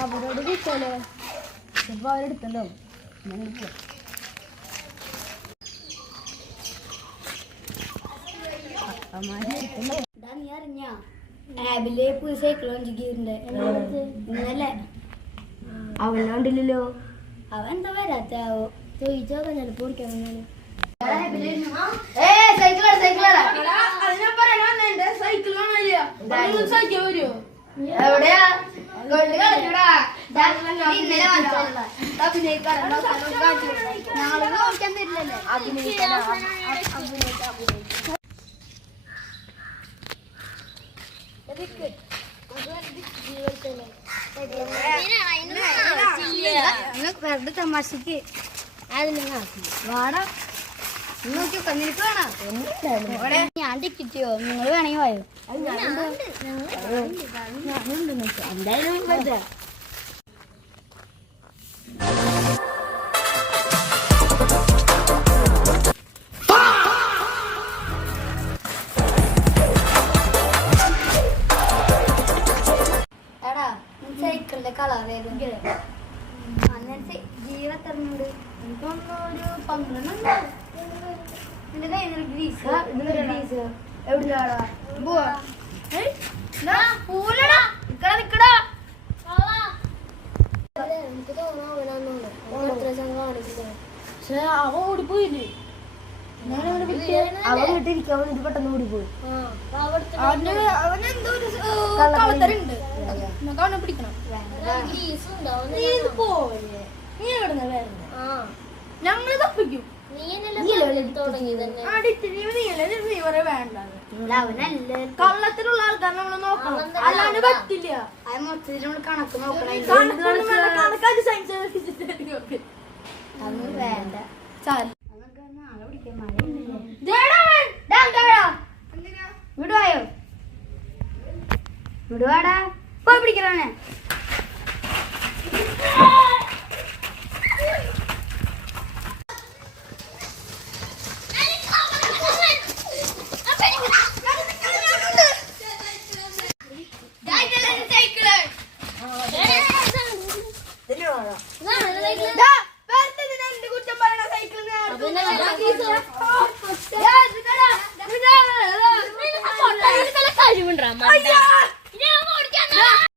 അവരോട് വിളിച്ചാലോ ചിലപ്പോ അവരെടുത്തല്ലോ നീ അറിഞ്ഞ ആബിലെ പുതിയ സൈക്കിൾ വാങ്ങിച്ചിട്ടുണ്ട് ഇന്നലെ അവനുണ്ടല്ലോ അവൻ എന്താ വരാത്താവോ ചോദിച്ചോക്കെ ചിലപ്പോ ഓടിക്കാൻ എവിടെയാ വെറുതെ തമാശക്ക് വാടാ നോക്കി നിനക്ക് വേണം ഞാൻ ടിക്കറ്റിയോ നിങ്ങൾ വേണമെങ്കിൽ വായോ എന്തായാലും എടാ സൈക്കിളിന്റെ കളർ ഏതെങ്കിലും അങ്ങനത്തെ ജീവ തരുന്നുണ്ട് എനിക്കൊന്നൊരു 12 ഉണ്ടാവും നിന്റെ കയ്യിൽ ഗ്രീസ് എവിടെയാടാ പോവാ പൂലടാ നിക്കടാ എനിക്ക് തോന്നാവനാന്നുണ്ട് പക്ഷെ അവ ഓടിപ്പോയില്ലേ അവൻ വീട്ടിരിക്കും അവൻ ഇത് പെട്ടെന്ന് ഓടിപ്പോയി അവനെന്തോ കളത്തരുണ്ട് അവനെ പിടിക്കണം നീ എവിടുന്ന വരുന്നത് ഞങ്ങള് തപ്പിക്കും കള്ളത്തിലുള്ള ആൾക്കാരെ നമ്മള് നോക്കണം അല്ലാണ്ട് പറ്റില്ല കണക്ക് നോക്കണം വേണ്ട വിടുവായോ വിടുവാടാ പോയി പിടിക്കണേ കഴിവുണ്ടാ